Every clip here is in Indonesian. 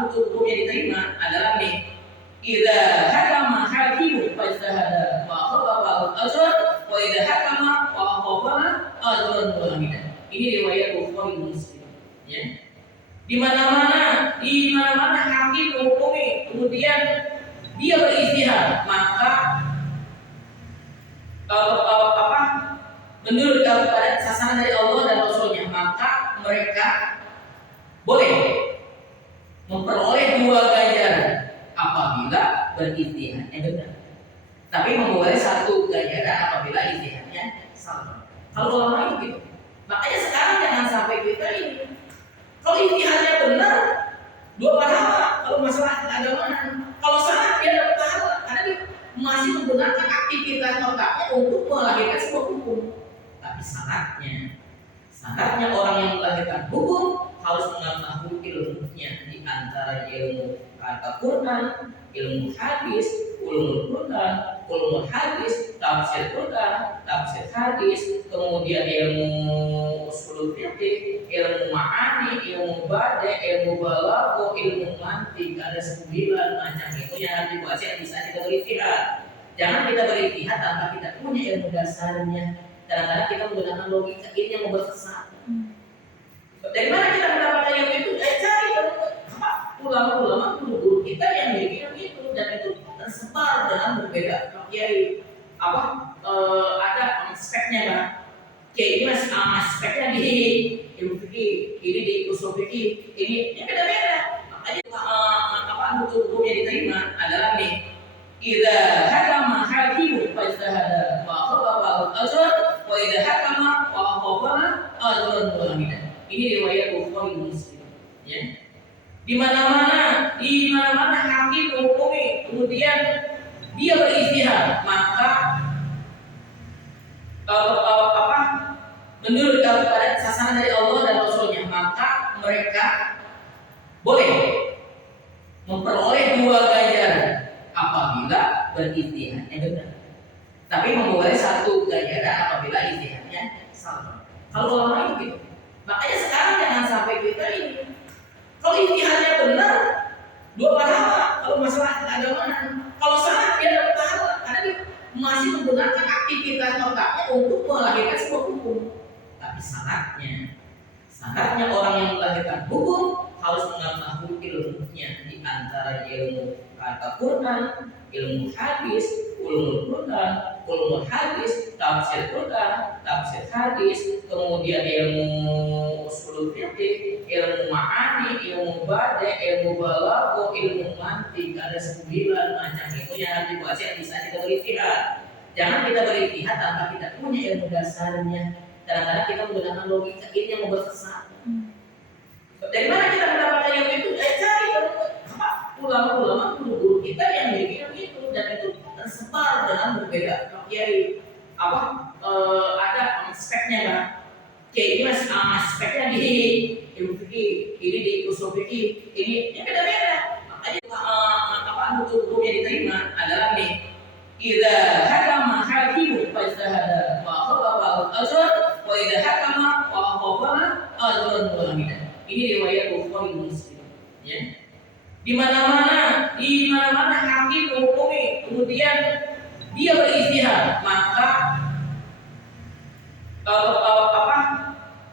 hukum-hukum yang diterima adalah nih, idza hakama hakimu fajtahada wa khalafa al-ajr wa idza hakama wa khalafa ajrun wahidan. Ini riwayat Bukhari Muslim, ya. Di mana-mana hakim menghukumi, kemudian dia berijtihad, maka menurut kepada sasaran dari Allah dan Rasulnya, maka mereka boleh memperoleh 2 ganjaran apabila berijtihadnya benar. Tapi memperoleh 1 ganjaran apabila ijtihadnya salah. Kalau ulama itu gitu. Makanya sekarang jangan sampai kita ini, kalau ijtihadnya benar 2 pahala, kalau masalah keagamaan, kalau salah dia dapat pahala karena dia masih menggunakan aktivitas otaknya untuk melahirkan sebuah hukum. Tapi syaratnya orang yang melahirkan hukum harus mengetahui ilmunya, di antara ilmu kata Quran, ilmu hadis, ulumul Quran, ulumul hadis, tafsir Quran, tafsir hadis, kemudian ilmu ushul fiqh, ilmu ma'ani, ilmu bade, ilmu balagha, ilmu mantiq. Ada 9 macam itu yang harus dikuasai bisa kita berijtihad. Jangan kita berijtihad tanpa kita punya ilmu dasarnya. Kadang-kadang kita menggunakan logika ini yang membuat sesat. Dari mana kita mendapatkan yang itu? Cari ulama-ulama guru-guru kita yang memiliki yang itu, dan itu tersebar dalam berbeda kiai. Ada aspeknya kan? Kiai ini masih aspeknya di ilmu fikih, ini di ushul fikih, ini beda-beda. Makanya hukum yang diterima adalah nih, idza hakama hakimu fajtahada wa khalafa al-ajr wa idza hakama wa khalafa ajrun wahidan. Ini riwayat Bukhari Muslim, ya. Di mana-mana hakim menghukumi, kemudian dia berijtihad, maka menurut kepada sasaran dari Allah dan Rasulnya, maka mereka boleh memperoleh 2 ganjaran apabila berijtihadnya benar. Tapi memperoleh 1 ganjaran apabila ijtihadnya salah. Kalau ulama itu gitu. Makanya sekarang jangan sampai kita ini, kalau ijtihadnya benar 2 pahala, kalau masalah keagamaan, kalau salah dia dapat pahala karena dia masih menggunakan aktivitas otaknya untuk melahirkan sebuah hukum. Tapi syaratnya orang yang melahirkan hukum harus mengetahui ilmunya, di antara ilmu kata Quran, ilmu hadis, ulumul Quran, ulumul hadis, tafsir Quran, tafsir hadis, kemudian ilmu ushul fiqh, ilmu ma'ani, ilmu bade, ilmu balagha, ilmu mantiq. Ada 9 macam itu yang harus dikuasai bisa kita berijtihad. Jangan kita berijtihad tanpa kita punya ilmu dasarnya. Kadang-kadang kita menggunakan logika ini yang membuat sesat. Dari mana kita mendapatkan yang itu? Cari ulama-ulama guru-guru kita yang memiliki yang itu, dan itu tersebar dalam berbeda kiai. Ada aspeknya kan? Kiai ini masih aspeknya di ilmu fikih, ini di ushul fikih, ini beda-beda. Makanya hukum-hukum yang diterima adalah nih, idza hakama hakimu fajtahada wa khalafa al-ajr wa idza hakama wa khalafa ajrun wahidan. Ini riwayat Bukhari Muslim, ya. Di mana-mana hakim menghukumi, kemudian dia berijtihad, maka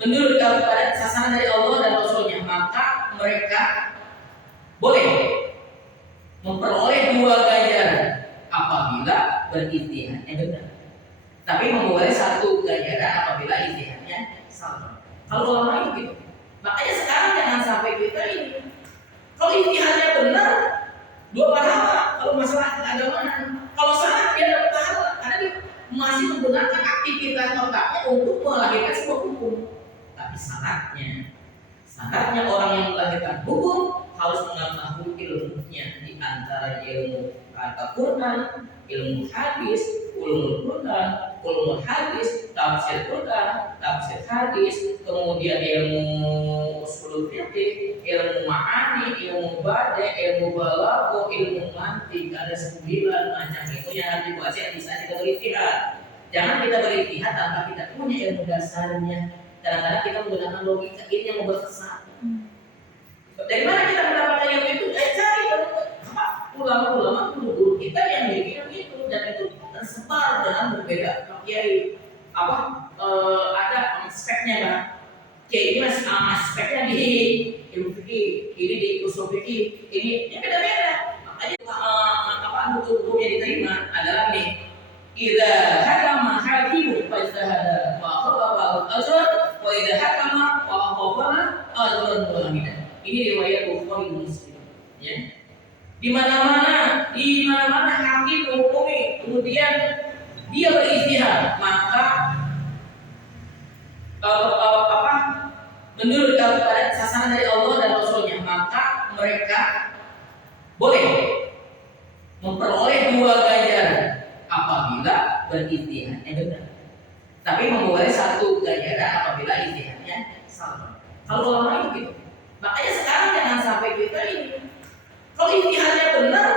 menurut kepada sasaran dari Allah dan Rasulnya, maka mereka boleh memperoleh 2 ganjaran apabila berijtihadnya benar. Tapi memperoleh 1 ganjaran apabila ijtihadnya salah. Kalau ulama itu gitu. Makanya sekarang jangan sampai kita ini, kalau ijtihadnya benar 2 pahala, kalau masalah keagamaan, kalau salah dia dapat pahala karena dia masih menggunakan aktivitas otaknya untuk melahirkan sebuah hukum. Tapi syaratnya orang yang melahirkan hukum harus mengetahui ilmunya, di antara ilmu kata Quran, ilmu hadis, ulumul Quran, ulumul hadis, tafsir Quran, tafsir hadis, kemudian ilmu ushul fiqh, ilmu ma'ani, ilmu bade, ilmu balagha, ilmu mantiq. Ada 9 macam itu yang harus dikuasai bisa kita berijtihad. Jangan kita berijtihad tanpa kita punya ilmu dasarnya. Kadang-kadang kita menggunakan logika ini yang membuat sesat. Dari mana kita mendapatkan yang ilmu fikih, ini di usul fikih, ini ya beda-beda. Makanya hukum yang diterima adalah nih, idza hakama hakimu fajtahada wa khalafa al-ajr wa idza hakama wa khafana ajran wahidan. Ini riwayat Bukhari Muslim. Ya. Di mana-mana hakim menghukumi, kemudian dia beristihad, maka menurut kepada sasaran dari Allah dan Rasulnya, maka mereka boleh memperoleh 2 ganjaran apabila beristihadnya benar. Tapi memperoleh 1 ganjaran apabila istihadnya salah. Kalau ulama itu gitu. Makanya sekarang jangan sampai kita ini, kalau istihadnya benar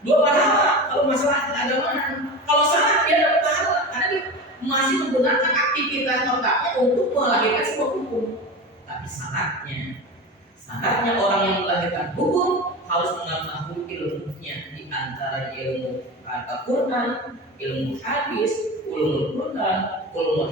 2 pahala. Kalau masalah keagamaan, kalau salah dia dapat pahala karena dia masih menggunakan aktivitas otaknya untuk melahirkan sebuah hukum. Tapi syaratnya orang yang melahirkan hukum harus mengetahui ilmunya, di antara ilmu Al-Quran, ilmu hadis, ulumul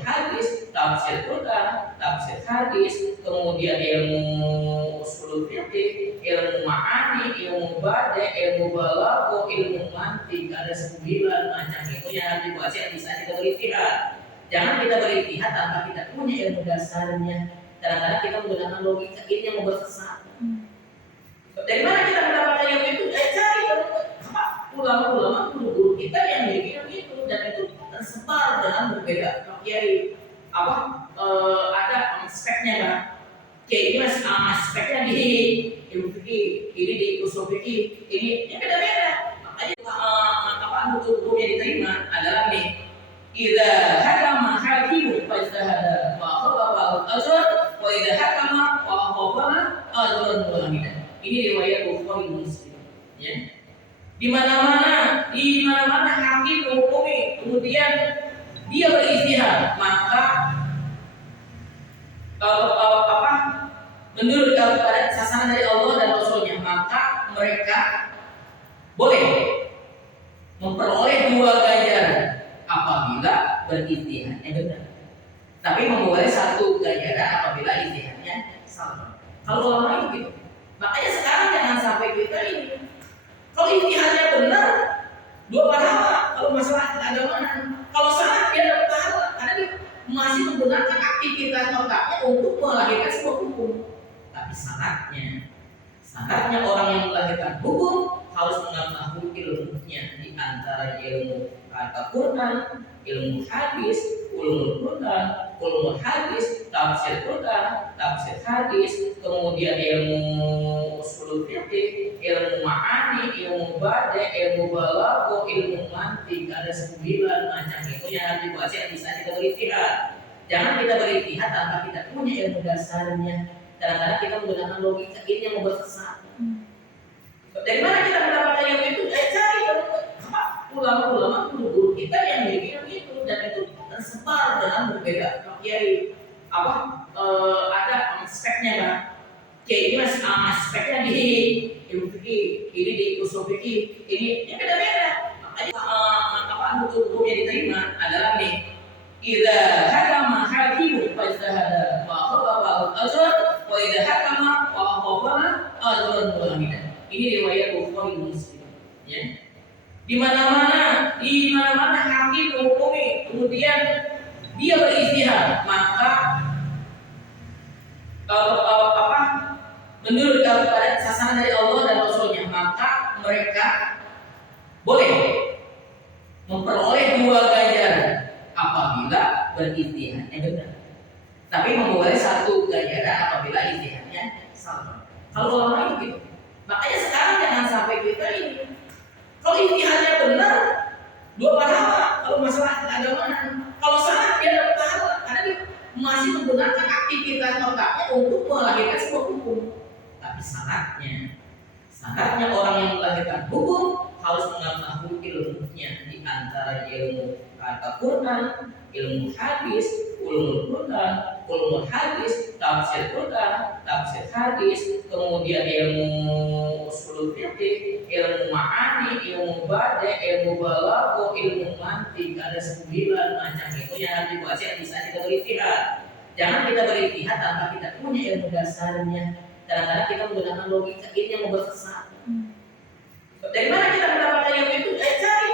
hadis, tafsir Quran, tafsir hadis, kemudian ilmu usul fikih, ilmu ma'ani, ilmu bade, ilmu balaghah, ilmu mantik. Ada 9 macam itu yang harus dikuasai, bisa kita beristihad. Jangan kita beristihad tanpa kita punya ilmu dasarnya. Kadang-kadang kita menggunakan logika ini yang membuat sesat. Dari mana kita mendapatkan yang itu? Cari ulama-ulama, guru-guru kita yang memiliki yang itu, dan itu tersebar dalam berbeda kiai. Ada aspeknya kan? Kiai ini masih aspeknya di ilmu fikih, ini di usul fikih, ini ya beda-beda. Makanya hukum yang diterima adalah nih, idza hakama hakimu fajtahada wa khalafa al-ajr wa idza hakama wa khafana ajran wahidan. Ini riwayat Bukhari Muslim. Ya. Di mana-mana hakim menghukumi, kemudian dia beristihad, maka menurut kepada sasaran dari Allah dan Rasulnya, maka mereka boleh memperoleh 2 ganjaran apabila beristihadnya benar. Tapi memperoleh 1 ganjaran apabila istihadnya salah. Kalau ulama itu gitu. Makanya sekarang jangan sampai kita ini, kalau istihadnya benar 2 pahala. Kalau masalah keagamaan, kalau salah dia dapat pahala karena dia masih menggunakan aktivitas otaknya untuk melahirkan sebuah hukum. Tapi syaratnya orang yang melahirkan hukum harus mengetahui ilmunya, di antara ilmu Al-Quran, ilmu hadis, ulumul hadis, tafsir Quran, tafsir hadis, kemudian ilmu usul fikih, ilmu ma'ani, ilmu bade, ilmu balaghah, ilmu mantik. Ada 9 macam itu yang harus dikuasai, bisa kita beristihad. Jangan kita beristihad tanpa kita punya ilmu dasarnya. Kadang-kadang kita menggunakan logika ini yang membuat sesat. Dari mana kita mendapatkan yang itu? Cari ulama-ulama, guru-guru kita yang memiliki yang itu, dan itu tersebar dalam berbeda kiai. Ada aspeknya kan? Kiai ini masih aspeknya di ilmu fikih, ini di usul fikih, ini ya beda-beda. Makanya hukum yang diterima adalah nih, idza hakama hakimu fajtahada wa khalafa al-ajr wa idza hakama wa khafana ajran wahidan. Ini riwayat Bukhari Muslim. Ya. Di mana-mana hakim menghukumi, kemudian dia beristihad, maka menurut kepada sasaran dari Allah dan Rasulnya, maka mereka boleh memperoleh 2 ganjaran apabila beristihadnya benar. Tapi memperoleh 1 ganjaran apabila istihadnya salah. Kalau ulama itu gitu. Makanya sekarang jangan sampai kita ini, kalau istihadnya benar 2 pahala. Kalau masalah keagamaan, kalau salah dia dapat pahala karena dia masih menggunakan aktivitas otaknya untuk melahirkan sebuah hukum. Tapi syaratnya orang yang melahirkan hukum harus mengetahui ilmunya, di antara ilmu Al-Quran, ilmu hadis, ulumul hadis, tafsir Quran, tafsir hadis, kemudian ilmu usul fikih, ilmu ma'ani, ilmu bade, ilmu balaghah, ilmu mantik. Ada 9 macam itu yang harus dikuasai, bisa kita beristihad. Jangan kita beristihad tanpa kita punya ilmu dasarnya. Kadang-kadang kita menggunakan logika ini yang membuat sesat. Dari mana kita mendapatkan yang itu? Cari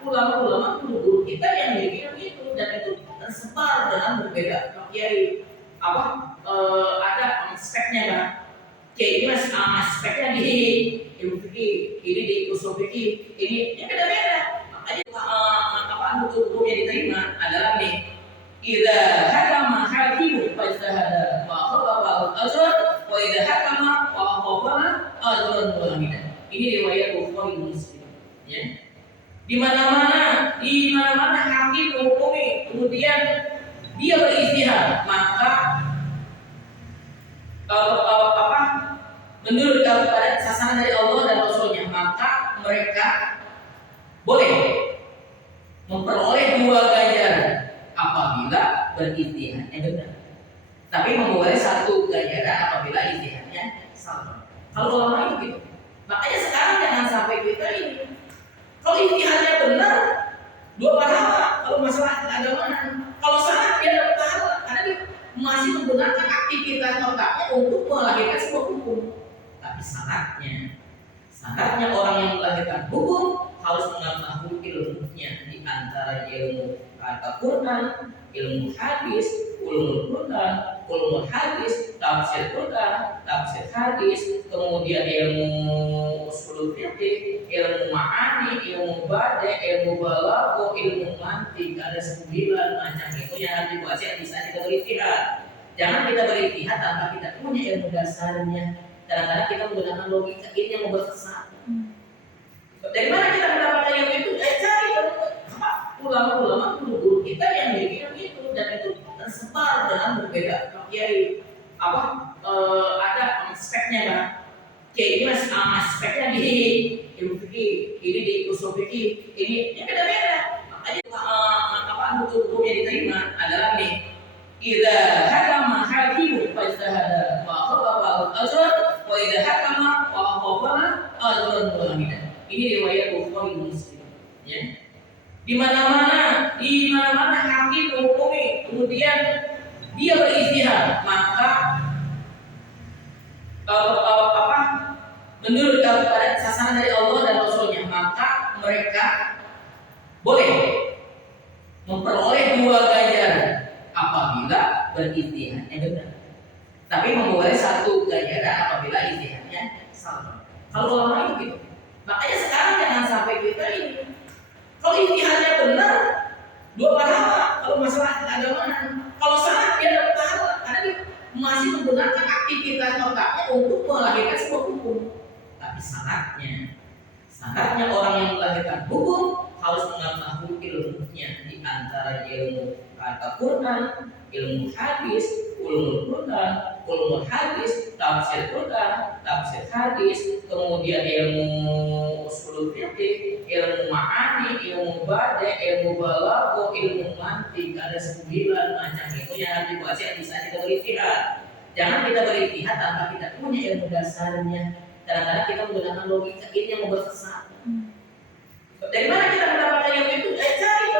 ulama-ulama guru-guru kita yang bikin itu, dan itu tersebar dalam berbeda kiai ada aspeknya kan. Kiai ini aspeknya di ilmu fikih, ini di usul fikih, ini beda-beda. Makanya hukum yang diterima adalah nih, idza hakama hakimu fajtahada wa khalafa al-ajr wa idza hakama wa khalafa ajrun wahidan. Ini riwayat Bukhari dan Muslim, ya. Di mana-mana hakim menghukumi, kemudian dia beristihad, maka menurut kepada sasaran dari Allah dan Rasulnya, maka mereka boleh memperoleh 2 ganjaran apabila beristihadnya benar. Tapi memperoleh 1 ganjaran apabila istihadnya salah. Kalau ulama itu gitu. Makanya sekarang jangan sampai kita ini, kalau istihadnya benar 2 pahala, kalau masalah keagamaan, kalau salah dia dapat pahala karena dia masih menggunakan aktivitas otaknya untuk melahirkan sebuah hukum. Tapi syaratnya orang yang melahirkan hukum harus mengetahui ilmunya, di antara ilmu Al-Quran, ilmu hadis, ulumul hadis, tafsir Quran, tafsir hadis, kemudian ilmu usul fikih, ilmu ma'ani, ilmu bade, ilmu balaghah, ilmu mantik. Ada 9 macam itu yang harus dikuasai, bisa kita beristihad. Jangan kita beristihad tanpa kita punya ilmu dasarnya. Kadang-kadang kita menggunakan logika ini yang membuat sesat. Dari mana kita mendapatkan yang itu? Cari ulama-ulama guru-guru kita yang bikin itu, dan itu tersebar dalam berbeda kiai ada aspeknya kan. Kiai ini aspeknya di ilmu fikih, ini di usul fikih, ini beda-beda. Makanya hukum yang diterima adalah nih, idza hakama hakimu fajtahada wa khalafa al-ajr wa idza hakama wa khalafa ajrun wahidan. Ini riwayat Bukhari dan Muslim, ya. Di mana-mana hakim menghukumi, kemudian dia beristihad, maka menurut kepada sasaran dari Allah dan Rasulnya, maka mereka boleh memperoleh 2 ganjaran apabila beristihadnya benar. Tapi memperoleh 1 ganjaran apabila istihadnya salah. Kalau ulama itu gitu. Makanya sekarang jangan sampai kita ini, kalau istihadnya benar 2 pahala, kalau masalah keagamaan, kalau salah dia dapat pahala karena dia masih menggunakan aktivitas otaknya untuk melahirkan sebuah hukum. Tapi syaratnya orang yang melahirkan hukum harus mengetahui ilmunya, di antara ilmu Al-Quran, ilmu hadis, ulumul hadis, tafsir Quran, tafsir hadis, kemudian ilmu usul fikih, ilmu ma'ani, ilmu bade, ilmu balaghah, ilmu mantik. Ada 9 macam itu yang harus dikuasai, bisa kita beristihad. Jangan kita beristihad tanpa kita punya ilmu dasarnya. Kadang-kadang kita menggunakan logika ini yang membuat sesat. Dari mana kita mendapatkan yang itu? Cari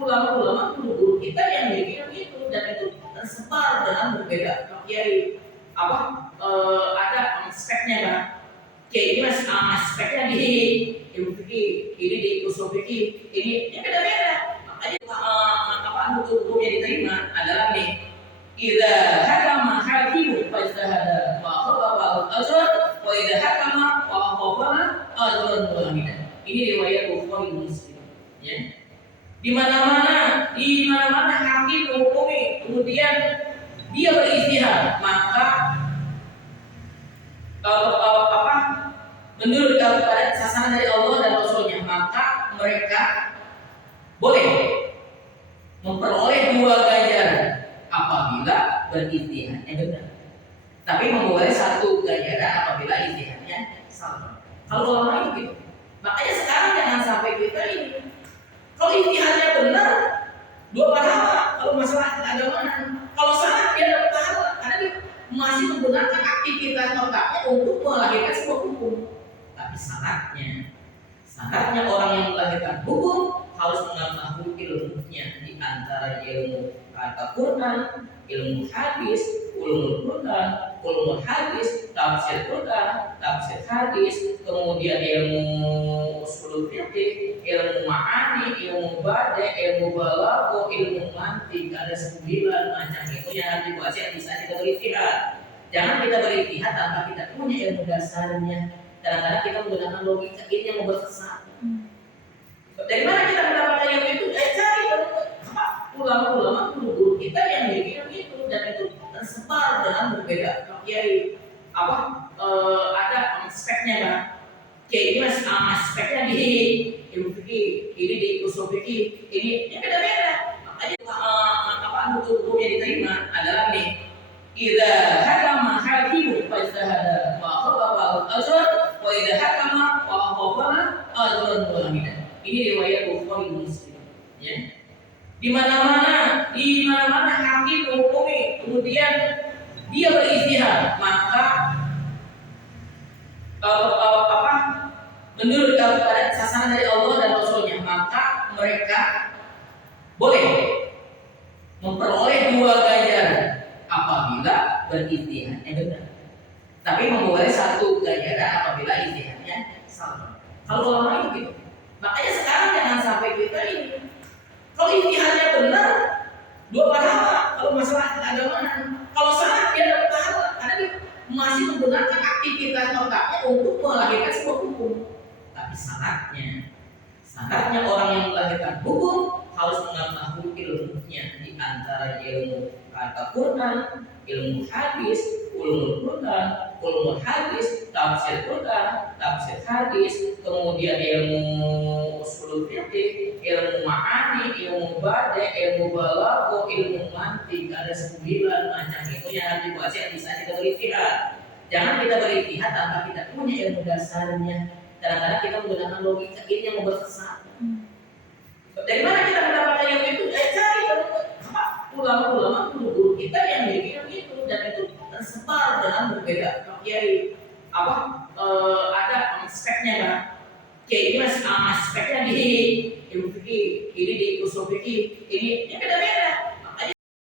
ulama-ulama guru-guru kita yang bikin itu, dan itu tersebar dalam berbeda kiai ada aspeknya kan. Kiai ini aspeknya di ilmu fikih, ini di usul fikih, ini beda-beda. Makanya hukum yang diterima adalah nih, idza hakama hakimu fajtahada wa khalafa al-ajr wa idza hakama wa khalafa ajrun wahidan. Ini riwayat Bukhari dan Muslim, ya. Di mana-mana hakim menghukumi, kemudian dia beristihad, maka menurut kepada sasaran dari Allah dan Rasulnya, maka mereka boleh memperoleh 2 ganjaran apabila beristihadnya benar. Tapi memperoleh 1 ganjaran apabila istihadnya salah. Kalau ulama itu gitu. Makanya sekarang jangan sampai kita ini, kalau istihadnya benar 2 pahala, kalau masalah keagamaan, kalau salah dia dapat pahala karena dia masih menggunakan aktivitas otaknya untuk melahirkan sebuah hukum. Tapi syaratnya orang yang melahirkan hukum harus mengetahui ilmunya, di antara ilmu kata Quran, ilmu hadis, ulumul Quran, ulumul hadis, tafsir Quran, tafsir hadis, kemudian ilmu usul fikih, ilmu ma'ani, ilmu bade, ilmu balaghah, ilmu mantiq. Ada 9 macam ilmu yang harus dikuasai bisa kita beristihad. Jangan kita beristihad tanpa kita punya ilmu dasarnya. Kadang-kadang kita menggunakan logika ini yang membuat sesat. Dari mana kita mendapatkan yang itu? Cari ulama-ulama guru kita yang memiliki yang itu, dan itu tersebar dengan berbeda kiai. Ada aspeknya kan? Kiai ini masih aspeknya di ilmu fikih, ini di usul fikih, ini yang beda-beda. Makanya hukum yang diterima adalah nih. Idza hakama hakimu fajtahada wa khalafa al-ajr wa idza hakama wa khafana ajrun wahidan. Ini riwayat Bukhari Muslim, ya. Di mana-mana hakim menghukumi, kemudian dia beristihad, maka menurut kepada sasaran dari Allah dan Rasulnya, maka mereka boleh memperoleh 2 ganjaran apabila beristihadnya benar. Tapi memperoleh 1 ganjaran apabila istihadnya salah. Kalau ulama itu gitu. Makanya sekarang jangan sampai kita ini, kalau istihadnya benar 2 pahala. Kalau masalah keagamaan, kalau salah dia dapat pahala karena dia masih menggunakan aktivitas otaknya untuk melahirkan sebuah hukum. Tapi syaratnya orang yang melahirkan hukum harus mengetahui ilmunya, di antara ilmu kata Quran, ilmu hadis, ulumul Quran, ulumul hadis, tafsir Quran, tafsir hadis, kemudian ilmu usul fikih, ilmu ma'ani, ilmu bade, ilmu balaghah, ilmu mantiq. Ada 9 macam ilmu yang harus dikuasai bisa kita beristihad. Jangan kita beristihad tanpa kita punya ilmu dasarnya. Kadang-kadang kita menggunakan logika ini yang membuat sesat. Dari mana kita mendapatkan yang itu? Cari ulama-ulama guru kita yang memiliki yang itu, dan itu tersebar dengan berbeda kiai. Ada aspeknya kan? Kiai ini masih aspeknya di ilmu fikih, ini di usul fikih, ini yang beda-beda.